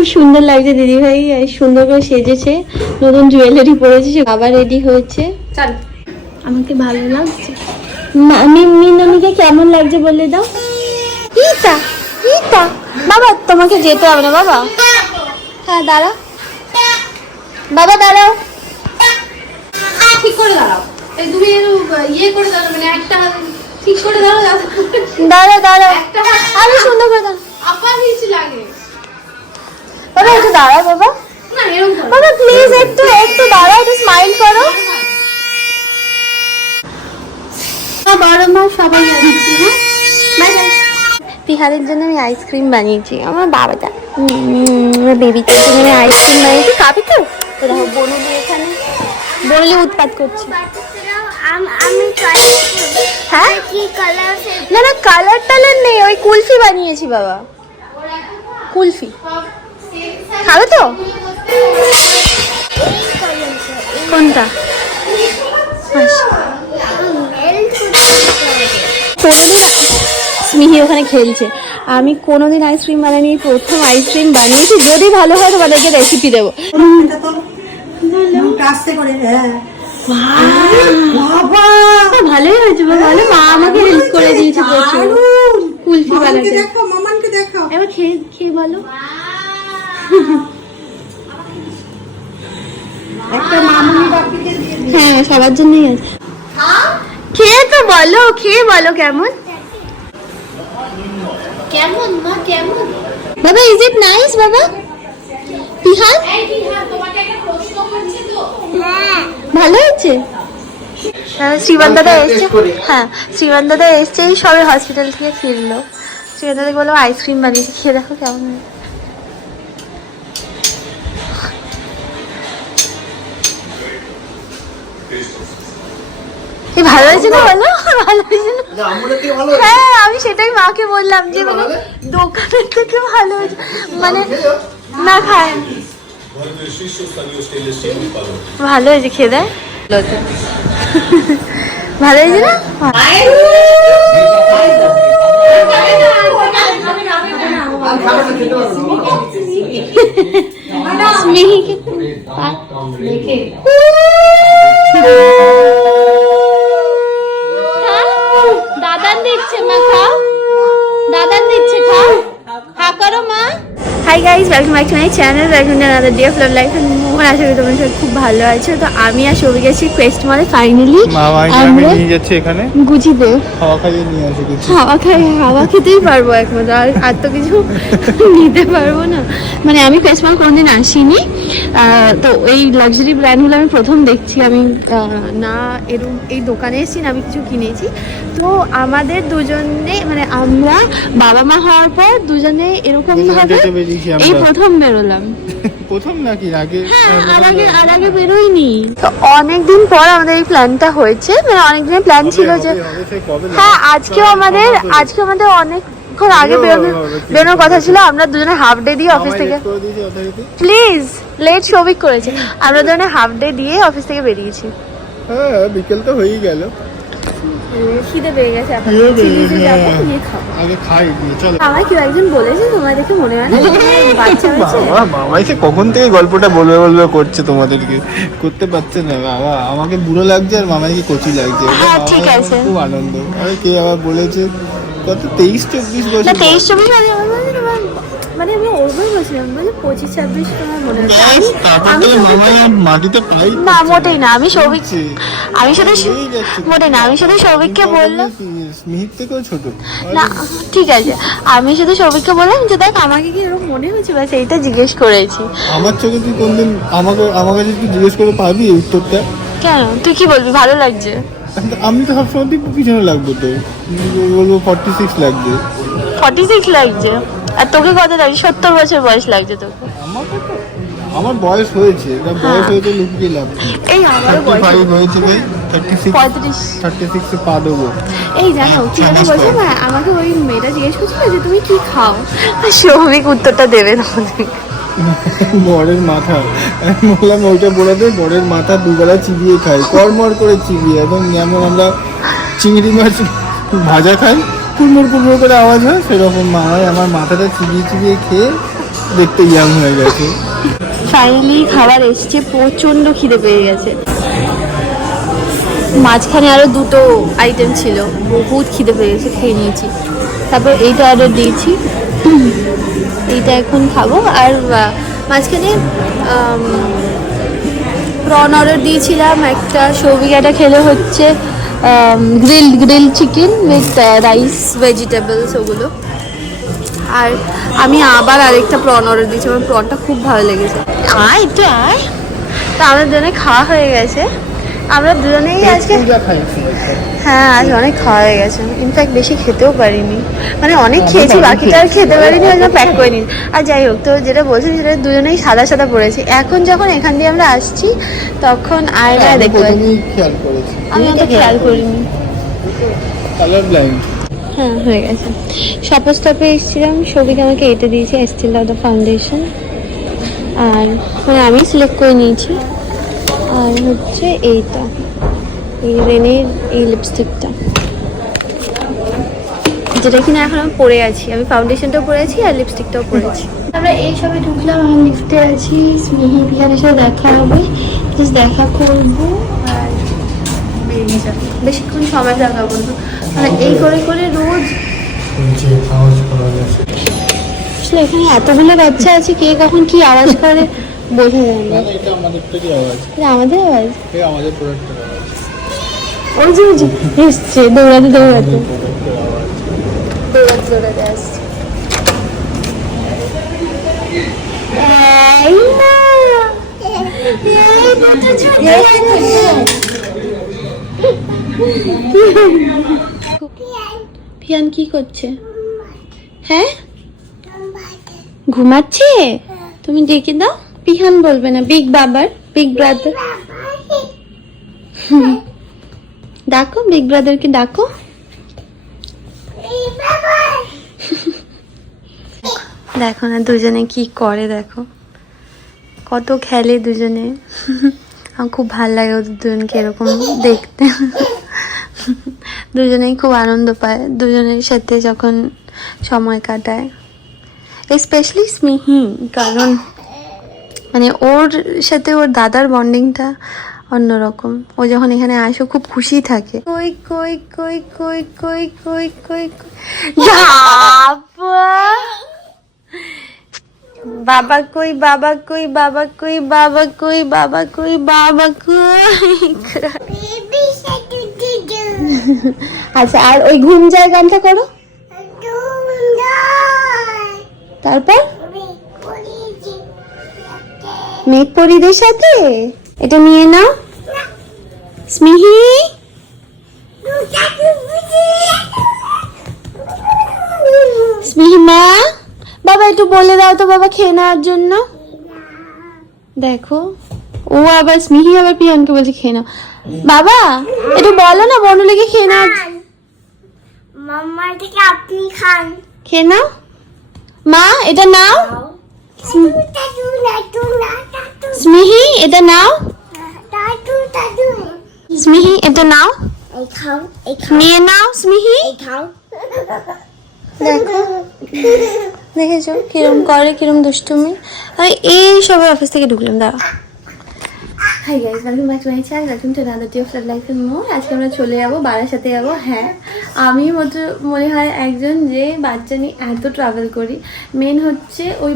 খুব সুন্দর লাগছে দিদিভাই, সুন্দর করে সেজেছে, নতুন জুয়েলারি পরেছে, আবার রেডি হয়েছে। চল, আমাকে ভালো লাগছে। মিনামিকে কেমন লাগছে বলে দাও। ইতা ইতা বাবা, তোমাকে যেতে হবে না বাবা। হ্যাঁ দাঁড়াও বাবা, দাঁড়াও, ঠিক করে দাঁড়াও। এই তুমি ইয়ে করে দাঁড়াও, মানে একটা ঠিক করে দাঁড়াও। দাঁড়াও দাঁড়াও, একটা আমি সুন্দর করে দাঁড়াও। আপা নিচে লাগে বাবা, একটু দাঁড়াও বাবা। না, এরকম করো। বাবা প্লিজ একটু একটু দাঁড়াও, একটু স্মাইল করো। বড় মা সবাই দিচ্ছি। হ্যাঁ বাই বাই। তিহারের জন্য আমি আইসক্রিম বানিয়েছি, আমার বাবাটা বেবিটার জন্য আমি আইসক্রিম বানিয়েছি। খাবি তো? দেখো বনুলি এখানে, বনুলি উৎপাত করছে। হ্যাঁ না না, কালার টালার নেই, ওই কুলফি বানিয়েছি বাবা, কুলফি। খাবে তো? কোনটা? স্মিহি ওখানে খেলছে। আমি কোনোদিন আইসক্রিম বানাইনি, প্রথম আইসক্রিম বানিয়েছি। যদি ভালো হয় তোমাদেরকে রেসিপি দেবো। ভালোই হয়েছে, ভালো। মা আমাকে হেল্প করে দিয়েছে প্রচুর কুলফি বানাতে। এবার খেয়ে খেয়ে বলো। হ্যাঁ সবার জন্যই আছে। খেয়ে তো বলো, খেয়ে বলো কেমন কেমন মা, কেমন? বাবা? ইজ ইট নাইস বাবা? তিহার তোমাকে একটা প্রশ্ন করছে তো। ভালো হয়েছে? শ্রীমান দাদা এসছে। হ্যাঁ শ্রীমান দাদা এসছে, এই সবে হসপিটাল থেকে ফিরলো। শ্রীমান দাদা বলো আইসক্রিম বানিয়েছি, খেয়ে দেখো কেমন হয়। ভালো হয়েছে না? বলো ভালো হয়েছে না? হ্যাঁ আমি সেটাই মাকে বললাম যে মানে দোকানের থেকে ভালো হয়েছে, মানে না খায়। ভালো হয়েছে, খেয়ে দেয়। ভালো হয়েছে না? স্মিহিকে দাদান দিচ্ছে, মা খাও, দাদান দিচ্ছে, খাও, হা করো মা। Hi guys, welcome back to my channel, welcome to another day of love life and more. আশা করি তোমরা সবাই খুব ভালো আছো। তো আমি আর সবাই গেছি কোয়েস্ট মলে। ফাইনালি আমরা নিয়ে যাচ্ছি এখানে গুছিতে হাওয়া খাইয়ে নিয়ে আসি কিছু। হাওয়া খেতেই পারবো একমাত্র, আর তো কিছু নিতে পারবো না। মানে আমি কোয়েস্ট মল কোনোদিন আসিনি, তো এই লাক্সারি ব্র্যান্ডগুলো আমি প্রথম দেখছি। আমি না এরকম এই দোকানে এসেছি না আমি কিছু কিনেছি। তো আমাদের দুজনে মানে আমরা বাবা মা হওয়ার পর দুজনে এরকম ভাবে এই প্রথম বেরোলাম। প্রথম নাকি আগে? আর আগে বেরোইনি। তো অনেকদিন পর আমাদের এই প্ল্যানটা হয়েছে, মানে অনেকদিনের প্ল্যান ছিল যে হ্যাঁ আজকেও আমাদের অনেকক্ষণ আগে বেরোনোর কথা ছিল। আমরা দুজনে হাফ ডে দিয়ে অফিস থেকে, প্লিজ লেট সবিক করেছে, আমরা দুজনে হাফ ডে দিয়ে অফিস থেকে বেরিয়েছি। হ্যাঁ বিকেল তো হয়েই গেল, খিদে পেয়ে গেছে। আগে খাই চলো। আমার কেউ একজন বলেছে তোমার দেখে মনে হয় না বাচ্চা হয়েছে। বাবা এসে কখন থেকে গল্পটা বলবে করছে, তোমাদেরকে করতে পারছে না। বাবা আমাকে বুড়ো লাগছে আর মামাইকে কচি লাগছে। ঠিক আছে, খুব আনন্দ। আরে কে আবার বলেছে কত 23-24 বছর? 23-24 মানে আমি ওভার বলছিলাম, মানে 25-26 তোমার মনে হয়। মাটিতে পাই না মোটেই না, আমি সৌভিক, আমি শুধু মোটেই না, আমি শুধু সৌভিককে বললাম স্মিহিত থেকেও ছোট না। ঠিক আছে, আমি শুধু সৌভিককে বললাম যে দেখ আমাকে কি এরকম মনে হচ্ছে, ব্যাস এইটা জিজ্ঞেস করেছি। আমার চোখে তুই কোনদিন আমার কাছে তুই জিজ্ঞেস করে পাবি উত্তরটা? কেন তুই কি বলবি ভালো লাগছে? আমি তো সবসময় তুই পিছনে লাগবো, তো বলবো 46 লাগবে। 46 লাগছে? আর তোকে কত লাগছে? 70 বছর বয়স লাগছে তোকে। আমার বয়স হয়েছে, বয়স হয়েছে লুকিয়ে লাভ। এই আমার বয়স হয়েছে ভাই 36 এ পা দেবো। এই জানো কি কথা বলছে না, আমাকে ওই মেয়েটা জিজ্ঞেস করছিল যে তুমি কি খাও, সৌভিক উত্তরটা দেবে না। বরের মাথা, বললাম ওইটা বলে দে, বরের মাথা দুবেলা চিবিয়ে খাই, কড়মড় করে চিবিয়ে, এবং যেমন আমরা চিংড়ি মাছ ভাজা খাই কুড়মুড় কুড়মুড় করে আওয়াজ হয়, সেরকম মা হয় আমার মাথাটা চিবিয়ে খেয়ে দেখতে ইয়াং হয়ে গেছে। ফাইনালি খাবার এসছে, প্রচন্ড খিদে পেয়ে গেছে। মাঝখানে আরো দুটো আইটেম ছিল, বহুত খিদে পেয়ে গেছে, খেয়ে নিয়েছি। তারপর এইটা অর্ডার দিয়েছি, এইটা এখন খাবো। আর মাঝখানে প্রন অর্ডার দিয়েছিলাম একটা, সৌভিকাটা খেলে হচ্ছে grill chicken with rice vegetables ওগুলো। আর আমি আবার আরেকটা প্রন অর্ডার দিয়েছি, আমার প্রনটা খুব ভালো লেগেছে। আয় একটু আয়। তো আমাদের দুজনে খাওয়া হয়ে গেছে, আমরা দুজনেই আজকে, হ্যাঁ আজ অনেক খাওয়া হয়ে গেছে। ইনফ্যাক্ট বেশি খেতেও পারিনি, মানে অনেক খেয়েছি, বাকিটা আর খেতে পারিনি, ওই প্যাক করে নিই। আর যাই হোক, তো যেটা বলছেন সেটা দুজনেই সাদা সাদা পড়েছি। এখন যখন এখান দিয়ে আমরা আসছি তখন আয়নায় দেখতে পাচ্ছি, খেয়াল করেছি, আমি অত খেয়াল করিনি। Colour blind. হ্যাঁ হয়ে গেছে। শপস্তপে এসেছিলাম, সবিকে আমাকে এটা দিয়েছে, এস্টিল লাউডার ফাউন্ডেশন। আর মানে আমি সিলেক্ট করে নিয়েছি। আর হচ্ছে এইটা, এই রেনের এই লিপস্টিকটা, যেটা কিনা এখন আমি পরে আছি। আমি ফাউন্ডেশনটাও পরেছি আর লিপস্টিকটাও পরেছি। আমরা এই সবে ঢুকলাম, এখন লিফটে আছি। স্নেহি বিহারের সাথে দেখা হবে, জাস্ট দেখা করবো আর বেরিয়ে যাবো। বেশিক্ষণ সময় লাগাবো না, মানে এই করে করে রোজ। আসলে এখানে এতগুলো বাচ্চা আছে, কে কখন কি আওয়াজ করে বোঝা যায় না। এটা আমাদেরটারই আওয়াজ, এটা আমাদের আওয়াজ, এটা আমাদের প্রোডাক্টের আওয়াজ। ওই যে এসছে দৌড়াতে দৌড়াতে প্রোডাক্টের আওয়াজ। দৌড়াতে আসছে। এই না, এই দুটো ছোট পিয়ান কি করছে? হ্যাঁ ঘুমাচ্ছে। তুমি ডেকে দাও, পিহান বলবে না, বিগ বাবার, বিগ ব্রাদার। ডাকো, বিগ ব্রাদারকে ডাকো। দেখো না দুজনে কি করে, দেখো কত খেলে দুজনে। আমার খুব ভালো লাগে ওদের দুজনকে এরকম দেখতে। দুজনেই খুব আনন্দ পায় দুজনের সাথে যখন সময় কাটায়, স্পেশালি স্মিহি, কারণ মানে ওর সাথে ওর দাদার বন্ডিংটা অন্যরকম। ও যখন এখানে আসে খুব খুশি থাকে। কই কই কই কই কই কই কই বাবা কই, বাবা কই, বাবা কই, বাবা কই, বাবা কই, বাবা কই। আচ্ছা, আর ওই ঘুম যায় গানটা করো। তারপর মেঘ পরিদের সাথে এটা নিয়ে নাও স্মিহি। স্মিহি মা, বাবা একটু বলে দাও তো বাবা খেয়ে নেওয়ার জন্য। দেখো ও আবার স্মিহি আবার পিয়ানকে বলছে খেয়ে নাও। বাবা একটু বলো না বনুলিকে খেয়ে নাও। মাম্মা থেকে আপনি খান। খেয়ে নাও মা, এটা নাও। স্মিহি এটা নাও, স্মিহি এটা নাও, এই খাও, এই খাও, নিয়ে নাও স্মিহি। এই খাও। দেখো দেখেছো কিরম করে, কিরম দুষ্টুমি। আর এই সবাই অফিস থেকে ঢুকলাম, দাঁড়া। Hi guys, welcome back to my channel, welcome to another day of life and more. আজকে আমরা চলে যাবো বারাসাতে যাবো। হ্যাঁ, আমি মনে হয় একজন যে বাচ্চা নিয়ে এত ট্রাভেল করি, মেন হচ্ছে ওই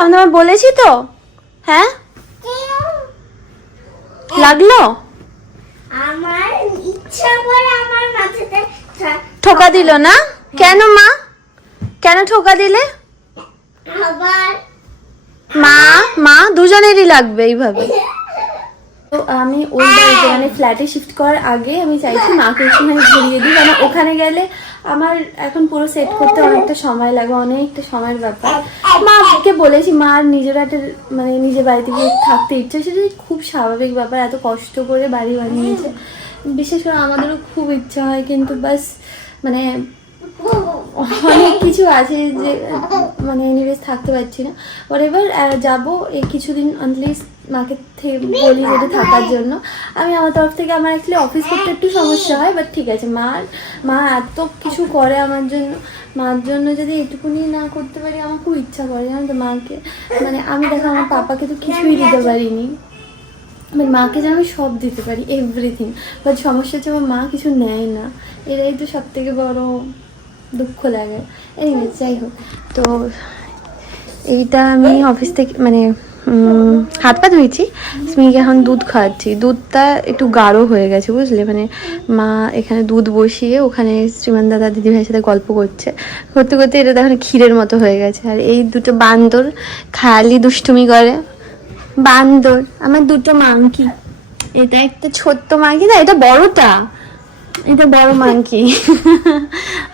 আমি তোমায় বলেছি তো। হ্যাঁ লাগলো, আমার ইচ্ছা করে আমার মাথাতে ঠোকা দিল না কেন মা? কেন ঠোকা দিলে? আবার মা মা দুজনেরই লাগবে এইভাবে। তো আমি ওই বাড়িতে মানে ফ্ল্যাটে শিফট করার আগে আমি চাইছি মাকে একটুখানি ঘুরিয়ে দিই, কারণ ওখানে গেলে আমার এখন পুরো সেট করতে অনেকটা সময় লাগে, অনেকটা সময়ের ব্যাপার। মাকে বলেছি মার নিজের একটা মানে নিজের বাড়িতে গিয়ে থাকতে ইচ্ছে, সেটা খুব স্বাভাবিক ব্যাপার, এত কষ্ট করে বাড়ি বানিয়েছে। বিশেষ করে আমাদেরও খুব ইচ্ছা হয়, কিন্তু বাস মানে অনেক কিছু আছে যে মানে এনিওয়েজ থাকতে পারছি না। এবার যাবো এই কিছুদিন, অ্যাটলিস্ট মাকে বলি যদি থাকার জন্য। আমি আমার তরফ থেকে, আমার অ্যাকচুয়ালি অফিস করতে একটু সমস্যা হয়, বাট ঠিক আছে, মা এত কিছু করে আমার জন্য, মার জন্য যদি এটুকুনি না করতে পারি আমার খুব ইচ্ছা করে জানো তো মাকে। মানে আমি দেখো আমার পাপাকে তো কিছুই দিতে পারিনি, আমার মাকে যেন আমি সব দিতে পারি, এভরিথিং। বাট সমস্যা হচ্ছে আমার মা কিছু নেয় না, এটাই তো সব থেকে বড় দুঃখ লাগে। এই যাই হোক, তো এইটা আমি অফিস থেকে মানে হাত পা ধুয়েছি, স্মিকে এখন দুধ খাওয়াচ্ছি। দুধটা একটু গাঢ় হয়ে গেছে বুঝলে, মানে মা এখানে দুধ বসিয়ে ওখানে শ্রীমান দাদা দিদি ভাইয়ের সাথে গল্প করতে করতে এটা এখন ক্ষীরের মতো হয়ে গেছে। আর এই দুটো বান্দর খালি দুষ্টুমি করে। বান্দর আমার দুটো মাংকি, এটা একটা ছোট্ট মাংকি না, এটা বড়টা, এটা বড় মাংকি।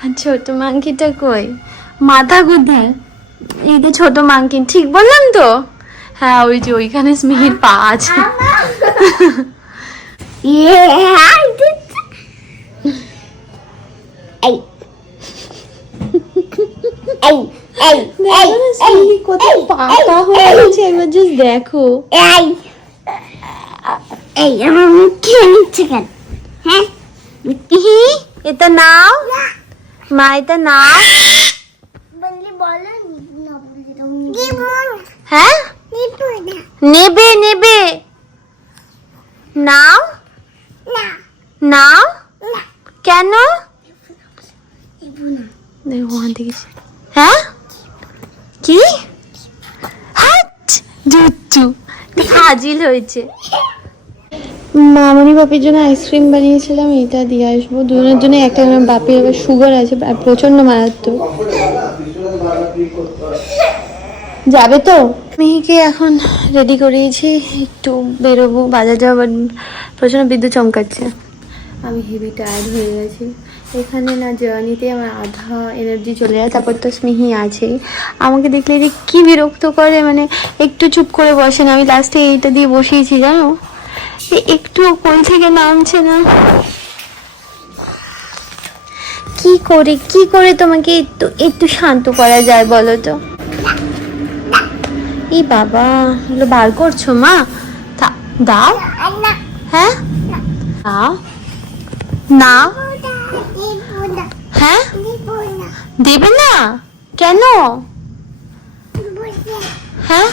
আর ছোট মাংকিটা কই, মাথা কোথায়? এইটা ছোট মাংকি, ঠিক বললাম তো? হ্যাঁ, ওই যে ওইখানে স্মিহির পা আছে। কত পাকা হয়ে গেছে, একবার জাস্ট দেখো। এই আমার মুখ খেয়ে নিচ্ছে কেন? হ্যাঁ, এটা নাও মা, এটা নাও। বললি বলো, না বললি হ্যাঁ, নেবে নেবে, নাও নাও। কেন? দেখো ওখান থেকে, হ্যাঁ কি ফাজিল হয়েছে। মামনি বাপির জন্য আইসক্রিম বানিয়েছিলাম, এটা দিয়ে আসবো দুজনের জন্য। একটা আমার বাপির আবার সুগার আছে, প্রচন্ড মারাত্মক। যাবে তো? মেয়েকে এখন রেডি করিয়েছি, একটু বেরোবো, বাজার যাওয়ার প্রচন্ড বিদ্যুৎ চমকাচ্ছে। আমি হেভি টায়ার্ড হয়ে গেছি। এখানে না জার্নিতে আমার আধা এনার্জি চলে যায়, তারপর তো স্মিহি আছেই। আমাকে দেখলে যে কি বিরক্ত করে, মানে একটু চুপ করে বসে না। আমি লাস্টে এইটা দিয়ে বসিয়েছি জানো, একটু কোল থেকে নামছে না। কি করে তোমাকে একটু একটু শান্ত করা যায় বলো তো? এই বাবা, এগুলো বার করছো মা? দাও, হ্যাঁ দাও, নাও। হ্যাঁ, দেবে না কেন? হ্যাঁ,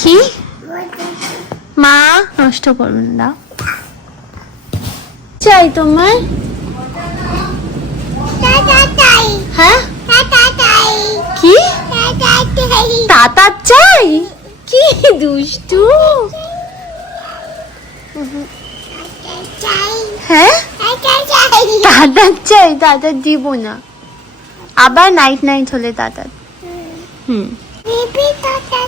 কি মা নষ্ট করবেন না, চাই তোমার? হ্যাঁ, কি তাতা চাই? কি দুষ্টু। হ্যাঁ, দাদা চাই, দাদা দিব না। আবার নাইট নাইট হলে দাদা।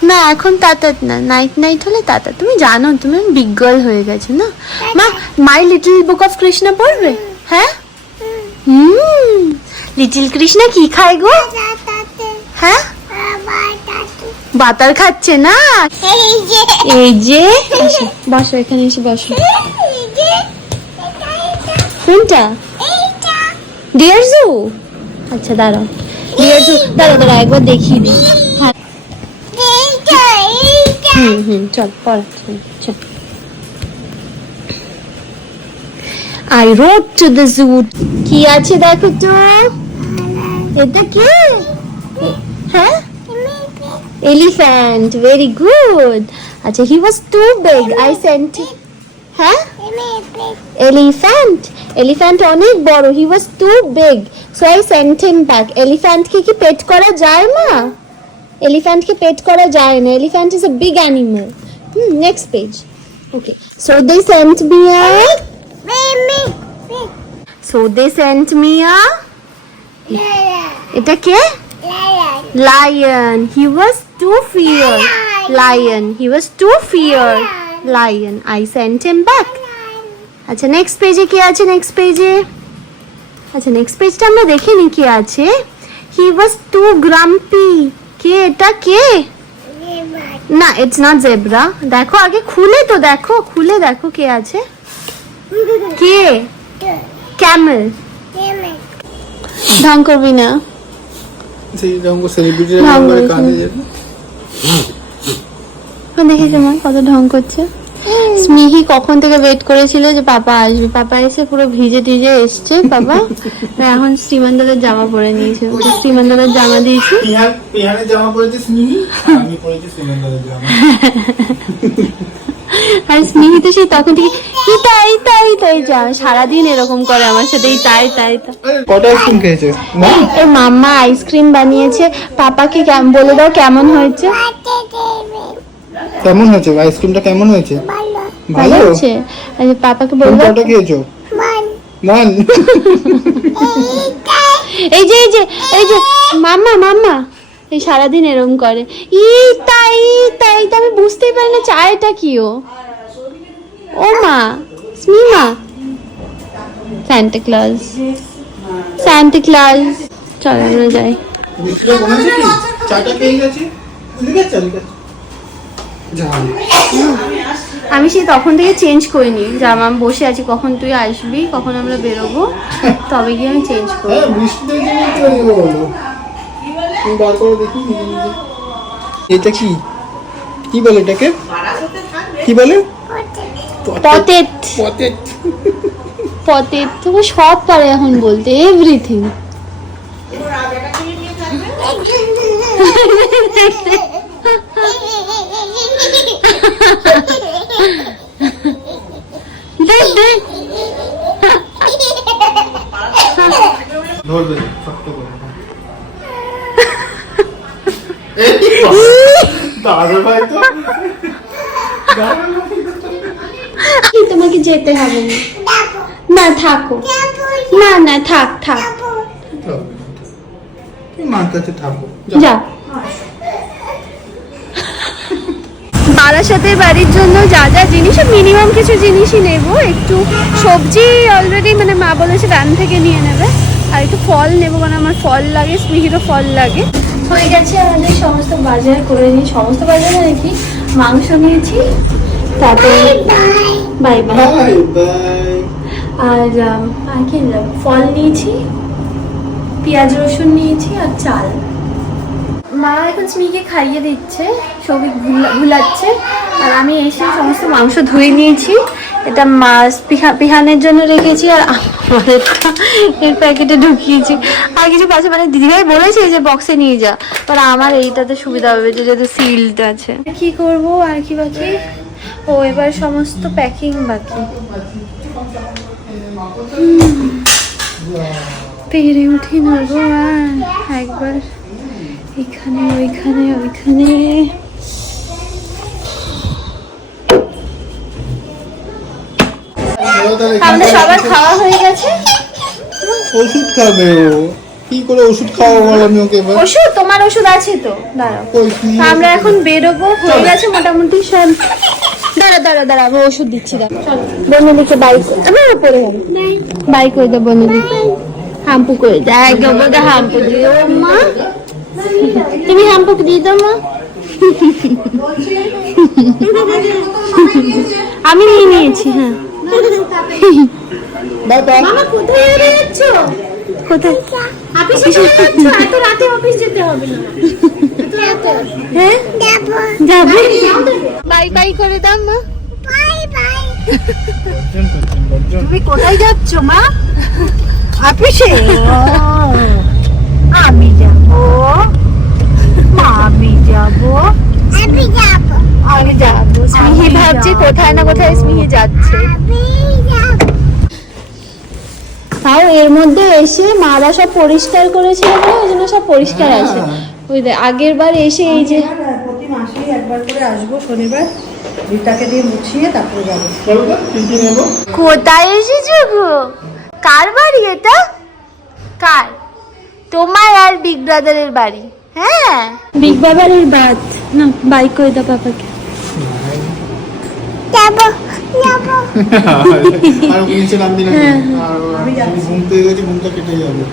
না এখন তাতাত না, নাইট নাইট হলে তাতা। তুমি জানো তুমি বিগ গার্ল হয়ে গেছো না মা। My little book of Krishna পড়বে? হ্যাঁ, লিটল কৃষ্ণা কি খায় গো? হ্যাঁ, বাতার খাচ্ছে না। এই যে আসো, বসো এখানে, এসে বসো। কোনটা? ডিয়ার জু? আচ্ছা দাঁড়াও, ডিয়ার জু দাঁড়াও একবার দেখিয়ে দিই। হ্যাঁ, চল পড়া, চল। I wrote to the zoo. কি আছে দেখো তো, এটা কি? হ্যাঁ, elephant. Very good. আচ্ছা, he was too big. I sent. হ্যাঁ, elephant অনেক বড়, he was too big, so I sent him back. elephant কি পেট করা যায় মা? elephant কে পেট করা যায় না, elephant is a big animal. Next page. Okay, so they sent me a এটা কে? lion. He was too fear. lion, he was too fear. lion, I sent him back. আচ্ছা next পেজে কি আছে? নেক্সট পেজে, আচ্ছা নেক্সট পেজটা আমরা দেখিনি কি আছে। হি ওয়াজ টু গ্রাম্পি। কে এটা? কে? না, ইটস নট জেব্রা। দেখো আগে খুলে তো দেখো, খুলে দেখো কে আছে। কে? ক্যামেল। ঢং করবি না, সেই রকম সেলিব্রিটি কাঁদে যাবে। দেখেছো মা কত ঢং করছে। স্মিহি কখন থেকে ওয়েট করেছিল যে পাপা আসবে, পাপা এসে পুরো ভিজে টিজে এসছে পাপা। আর এখন শ্রীমন্তলের জামা পরে নিয়েছে, শ্রীমন্তলের জামা দিয়েছি। পিহানের জামা পরেছে স্মিহি, আমি পরেছি সিমেন্টারের জামা। আর স্মিহি তো সেই তখন থেকে তাই তাই তাই যা সারাদিন এরকম করে আমার সাথে, তাই তাই তাই। কটা আইসক্রিম খেয়েছে? এই মাম্মা আইসক্রিম বানিয়েছে, পাপাকে বলে দাও কেমন হয়েছে। কেমন হয়েছে আইসক্রিমটা? কেমন হয়েছে? ভালো হয়েছে। পাপাকে বলে দাও। কটা খেয়েছো? ওয়ান। এই যে এই যে এই যে মাম্মা মাম্মা এই সারাদিন এরম করে, তাই তাই তো আমি বুঝতেই পারি না চায়টা কি। ও মা স্মিমা সান্টা ক্লজ সান্টা ক্লজ। চলো আমরা যাই। মিষ্টিটা বলেছে কি? চাটা খেয়ে গেছে? লিখেছে লিখেছে। আমি সেই তখন থেকে চেঞ্জ করিনি, জামা আমি বসে আছি কখন তুই আসবি, কখন আমরা বেরোবো, তবে গিয়ে আমি চেঞ্জ করবো। হ্যাঁ বৃষ্টিতে জন্য কি হলো বলো? তুমি বার করে দেখি নিজে নিজে। এটা কি? কি বলে এটাকে? কি বলে? Potato potato. পটেট তুমি সব পারে এখন বলতে, এভরিথিং। দেখ দেখ ধরবে শক্ত করে। দাদা ভাই তো তোমাকে যেতে হবে না, না থাকো, না না থাক থাক, তুমি মার কাছে থাকো। যা। বারাসাতের বাড়ির জন্য যা যা জিনিস, মিনিমাম কিছু জিনিসই নেব। একটু সবজি অলরেডি মানে মা বলেছে ভ্যান থেকে নিয়ে নেবে, আর একটু ফল নেবো, মানে আমার ফল লাগে, স্মিহিরও ফল লাগে। হয়ে গেছে আমাদের সমস্ত বাজার করে নিই, সমস্ত বাজার নাকি মাংস নিয়েছি, তারপরে বাই বাই, আর কি নিলাম, ফল নিয়েছি, পেঁয়াজ রসুন নিয়েছি আর চাল। মা এখন স্মিকে খাইয়ে দিচ্ছে, সৌভিক ভুলাচ্ছে, আর আমি এসে সমস্ত মাংস ধুয়ে নিয়েছি। এটা মাছ পিহানের জন্য রেখেছি, আর এর প্যাকেটে ঢুকিয়েছি। আর কিছু পাশে মানে দিদিভাই বলেছে যে বক্সে নিয়ে যা, আর আমার এইটাতে সুবিধা হবে যে যাতে সিলড আছে। কি করব আর কি বাকি? ও এবার সমস্ত প্যাকিং বাকি। পেরে উঠি না গো আর একবার, এখানে ওইখানে ওইখানে। আমাদের সবার খাওয়া হয়ে গেছে। ওষুধ খাবে ও, কি করে ওষুধ খাওয়া বল আমি ওকে এবার? ওষুধ তোমার ওষুধ আছে তো, দাঁড়াও। আমরা এখন বেরোবো, হয়ে গেছে মোটামুটি সব। দাঁড়া দাঁড়া দাঁড়া, আমি ওষুধ দিচ্ছি, দাঁড়া। বনুদিকে বাইক পরে যাবে, বাইক করে দাও বনুদিকে, হাম্পু করে দাও, একদম হাম্পু দিও মা, তুমি হাম্পু দিয়ে দাও মা। আমি নিয়ে নিয়েছি। হ্যাঁ মামা কোথায় যাচ্ছ? কোথায়? অফিসে যাচ্ছ? এত রাতে অফিস যেতে হবে না। হ্যাঁ যাবো। বাই বাই করে দাও মা। Bye bye. তুমি কোথায় যাচ্ছ মা? অফিসে। আমি যাবো, আমি যাবো, আমি যাবো, আমি যাবো। স্মিহি ভাবছি কোথায় না কোথায় স্মিহি যাচ্ছে। তাও এর মধ্যে এসে মারা সব পরিষ্কার করেছিল, ওই জন্য সব পরিষ্কার আছে। ওই আগের বার এসে এই যে প্রতি মাসেই একবার করে আসবো শনিবার, রিতাকে দিয়ে মুছিয়ে তারপরে যাবো। কোথায় এসেছো গো? কার বাড়ি এটা? কার? তোমার আর বিগ ব্রাদারের বাড়ি? হ্যাঁ বিগ বাবারের বাদ না, বাইক করে দাও পাপাকে। যাবো যাবো। আর নিচে নামবি না, আর ঘুম পেয়ে গেছে, ঘুমটা কেটে যাবে।